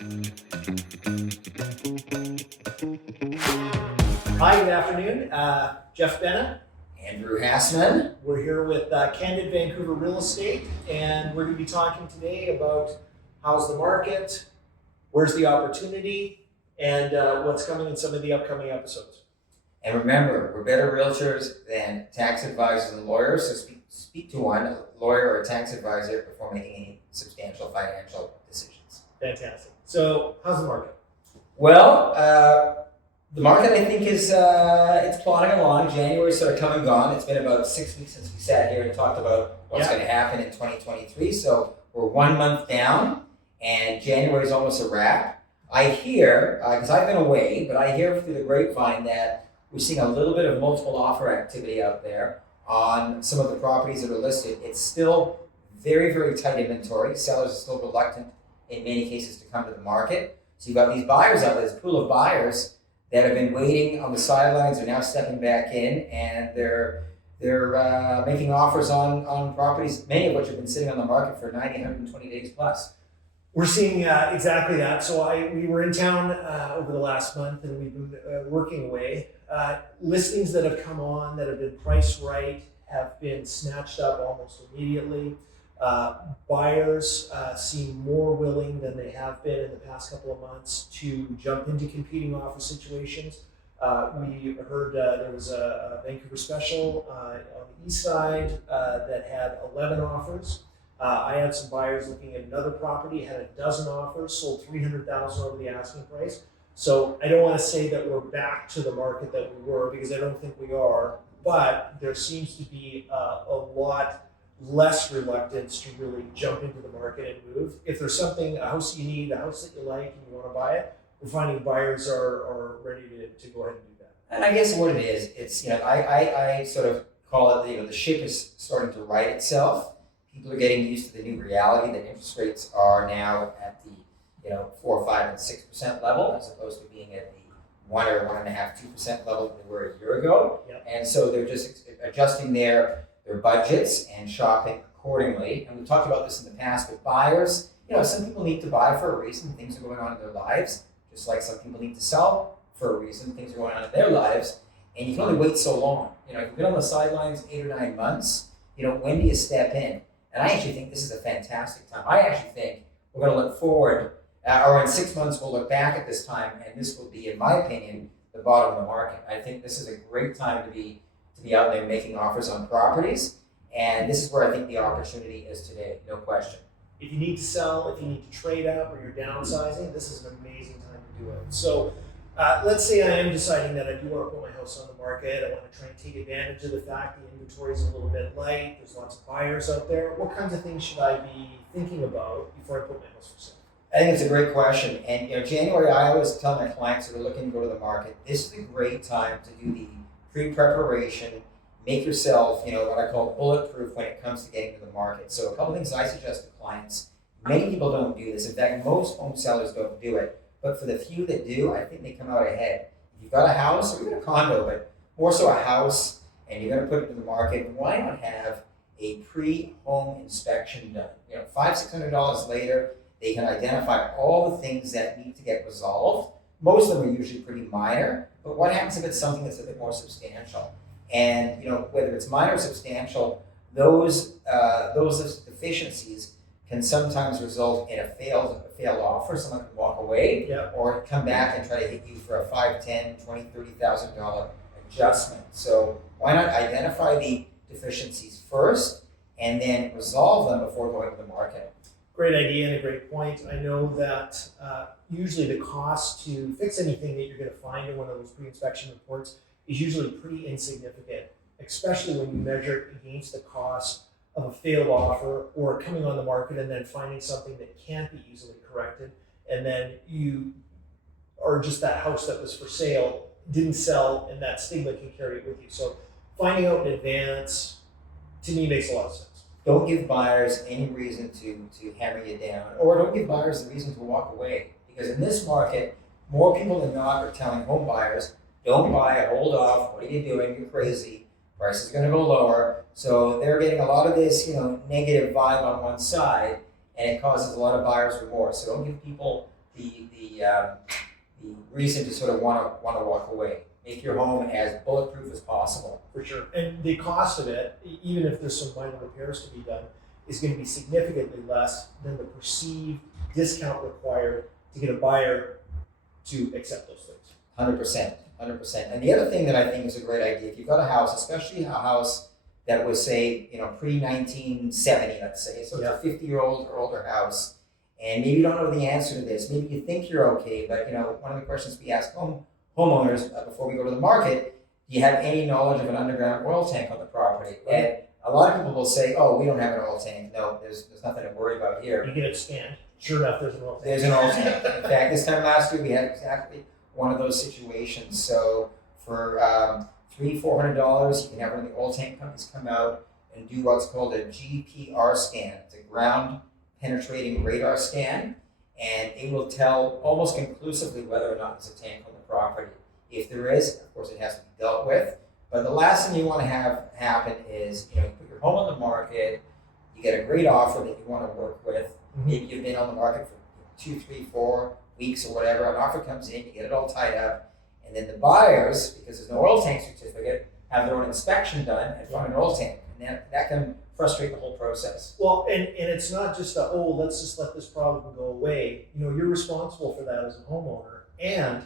Hi, good afternoon. Jeff Benna. Andrew Hasman. We're here with Candid Vancouver Real Estate, and we're going to be talking today about how's the market, where's the opportunity, and what's coming in some of the upcoming episodes. And remember, we're better realtors than tax advisors and lawyers, so speak to one, a lawyer or a tax advisor, before making any substantial financial decisions. Fantastic. So, how's the market? Well, the market, I think, is it's plodding along. January sort of come and gone. It's been about 6 weeks since we sat here and talked about what's going to happen in 2023. So we're 1 month down, and January is almost a wrap. I hear, because I've been away, but I hear through the grapevine that we're seeing a little bit of multiple offer activity out there on some of the properties that are listed. It's still very, very tight inventory. Sellers are still reluctant in many cases to come to the market. So you've got these buyers out there, this pool of buyers that have been waiting on the sidelines are now stepping back in, and they're making offers on properties, many of which have been sitting on the market for 90, 120 days plus. We're seeing exactly that. So we were in town over the last month, and we've been working away. Listings that have come on that have been priced right have been snatched up almost immediately. Buyers seem more willing than they have been in the past couple of months to jump into competing offer situations. We heard there was a Vancouver special on the east side that had 11 offers. I had some buyers looking at another property, had a dozen offers, sold $300,000 over the asking price. So I don't want to say that we're back to the market that we were, because I don't think we are, but there seems to be a lot less reluctance to really jump into the market and move. If there's something, a house you need, a house that you like and you want to buy it, we're finding buyers are ready to go ahead and do that. And I guess what it is, it's, I sort of call it, the ship is starting to right itself. People are getting used to the new reality that interest rates are now at the 4, 5, and 6% level, as opposed to being at the 1 or 1.5, 2% level that they were a year ago. Yep. And so they're just adjusting their budgets and shopping accordingly. And we've talked about this in the past with buyers. Some people need to buy for a reason. Things are going on in their lives, just like some people need to sell for a reason. Things are going on in their lives, and you can only wait so long. You've been on the sidelines 8 or 9 months. When do you step in? And I actually think this is a fantastic time. I actually think we're going to look forward, or in 6 months we'll look back at this time, and this will be, in my opinion, the bottom of the market. I think this is a great time to be out there making offers on properties, and this is where I think the opportunity is today, no question. If you need to sell, if you need to trade up, or you're downsizing, this is an amazing time to do it. So let's say I am deciding that I do want to put my house on the market. I want to try and take advantage of the fact the inventory is a little bit light. There's lots of buyers out there. What kinds of things should I be thinking about before I put my house for sale? I think it's a great question. And January, I always tell my clients that are looking to go to the market, this is a great time to do the pre-preparation, make yourself, what I call bulletproof when it comes to getting to the market. So a couple things I suggest to clients. Many people don't do this. In fact, most home sellers don't do it. But for the few that do, I think they come out ahead. If you've got a house, or even a condo, but more so a house, and you're going to put it in the market, why not have a pre-home inspection done? $500, $600 later, they can identify all the things that need to get resolved. Most of them are usually pretty minor, but what happens if it's something that's a bit more substantial? And whether it's minor or substantial, those deficiencies can sometimes result in a failed offer. Someone can walk away, yeah, or come back and try to hit you for a $5, $10, $20, $30,000 adjustment. So why not identify the deficiencies first and then resolve them before going to the market? Great idea and a great point. I know that usually the cost to fix anything that you're going to find in one of those pre-inspection reports is usually pretty insignificant, especially when you measure it against the cost of a failed offer or coming on the market and then finding something that can't be easily corrected, and then you are just that house that was for sale didn't sell, and that stigma can carry it with you. So finding out in advance, to me, makes a lot of sense. Don't give buyers any reason to hammer you down, or don't give buyers the reason to walk away. Because in this market, more people than not are telling home buyers, don't buy it, hold off, what are you doing, you're crazy, price is going to go lower. So they're getting a lot of this, negative vibe on one side, and it causes a lot of buyer's remorse. So don't give people the reason to sort of want to walk away. Make your home as bulletproof as possible. For sure. And the cost of it, even if there's some minor repairs to be done, is going to be significantly less than the perceived discount required to get a buyer to accept those things. 100%. And the other thing that I think is a great idea, if you've got a house, especially a house that was, say, pre-1970, let's say, so it's a 50-year-old or older house, and maybe you don't know the answer to this, maybe you think you're okay, but one of the questions we ask homeowners before we go to the market, do you have any knowledge of an underground oil tank on the property? And a lot of people will say, oh, we don't have an oil tank. No, there's nothing to worry about here. You get it scanned. Sure enough, there's an oil tank. There's an oil tank. In fact, this time last year, we had exactly one of those situations. So for $300-400, you can have one of the oil tank companies come out and do what's called a GPR scan. It's a ground penetrating radar scan, and it will tell almost conclusively whether or not there's a tank on the property. If there is, of course, it has to be dealt with. But the last thing you want to have happen is, you put your home on the market, you get a great offer that you want to work with. Mm-hmm. Maybe you've been on the market for 2, 3, 4 weeks or whatever. An offer comes in, you get it all tied up, and then the buyers, because there's no oil tank certificate, have their own inspection done and find an oil tank, and that can frustrate the whole process. Well, and it's not just let's just let this problem go away. You're responsible for that as a homeowner, and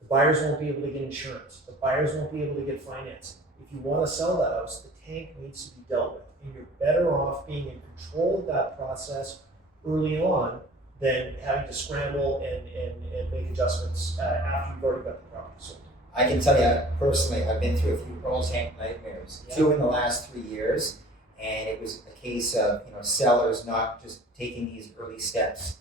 the buyers won't be able to get insurance. The buyers won't be able to get financing. If you want to sell that house, the tank needs to be dealt with, and you're better off being in control of that process early on than having to scramble and make adjustments after you've already got the property sold. I can tell you personally, I've been through a few oil tank nightmares, 2 in the last 3 years, and it was a case of sellers not just taking these early steps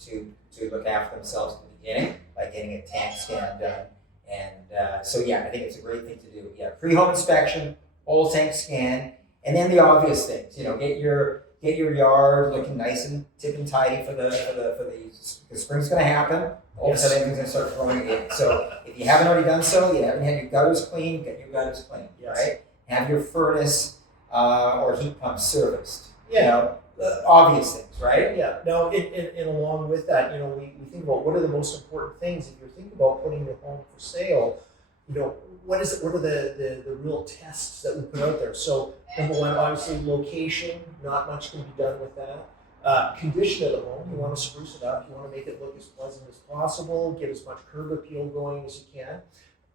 to look after themselves at the beginning by getting a tank scan done. And so I think it's a great thing to do. Pre-home inspection, oil tank scan, and then the obvious things. Get your yard looking nice and tip and tidy for the spring's going to happen. All of a sudden, everything's going to start flowing in. So if you haven't already done so, you haven't had your gutters cleaned, get your gutters cleaned, right? Have your furnace or heat pump serviced. Obvious things, right? Yeah. No, and along with that, we think about what are the most important things. If you're thinking about putting your home for sale, what is it? What are the real tests that we put out there? So number one, obviously location. Not much can be done with that. Condition of the home. You want to spruce it up. You want to make it look as pleasant as possible. Get as much curb appeal going as you can.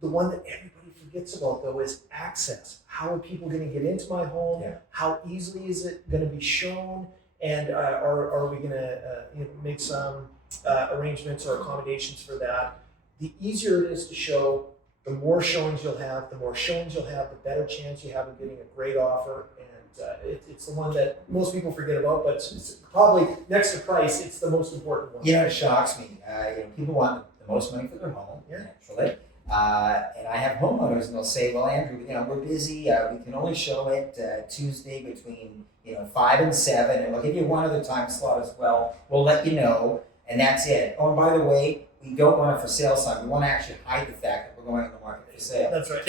The one that everybody forgets about, though, is access. How are people going to get into my home? Yeah. How easily is it going to be shown? And are we going to make some arrangements or accommodations for that? The easier it is to show, the more showings you'll have. The more showings you'll have, the better chance you have of getting a great offer. And it's the one that most people forget about, but it's probably next to price, it's the most important one. It shocks me. People want the most money for their home, naturally. And I have homeowners, and they'll say, "Well, Andrew, we're busy. We can only show it Tuesday between 5 and 7, and we'll give you one other time slot as well. We'll let you know, and that's it. Oh, and by the way, we don't want a for sale sign. We want to actually hide the fact that we're going on the market for sale." That's right.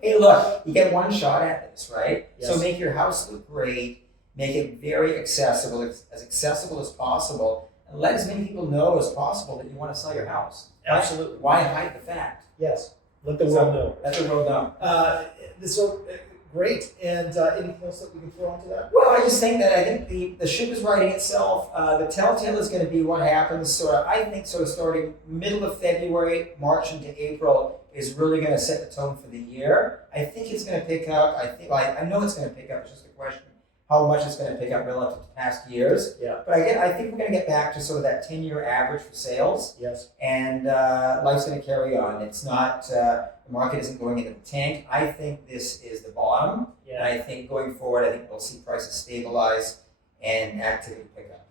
Hey, look, you get one shot at this, right? Yes. So make your house look great. Make it very accessible, as accessible as possible, and let as many people know as possible that you want to sell your house. Absolutely. Why hide the fact? Yes. Let the world know. Let the world know. Great. And anything else that we can throw onto that? Well, I just think that the ship is writing itself. The telltale is going to be what happens. Starting middle of February, March into April is really going to set the tone for the year. I think it's going to pick up. I know it's going to pick up. It's just a question how much it's going to pick up relative to past years. Yeah. But I think we're going to get back to sort of that 10-year average for sales. Yes. And life's going to carry on. It's not, the market isn't going into the tank. I think this is the bottom. Yeah. And I think going forward, we'll see prices stabilize and activity pick up.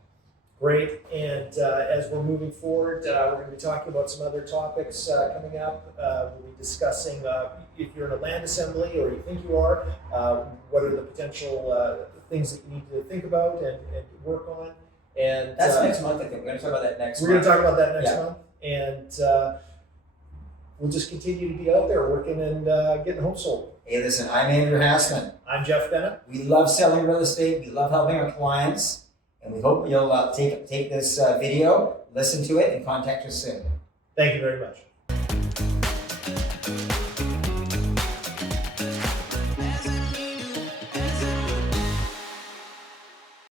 Great. And as we're moving forward, we're going to be talking about some other topics coming up. We'll be discussing if you're in a land assembly or you think you are, what are the potential things that you need to think about and work on. And that's next month, I think. We're going to talk about that next month. We're going to talk about that next month. And we'll just continue to be out there working and getting homes sold. Hey, listen, I'm Andrew Hasman. I'm Jeff Benna. We love selling real estate. We love helping our clients. And we hope you'll take this video listen to it and contact us soon. Thank you very much.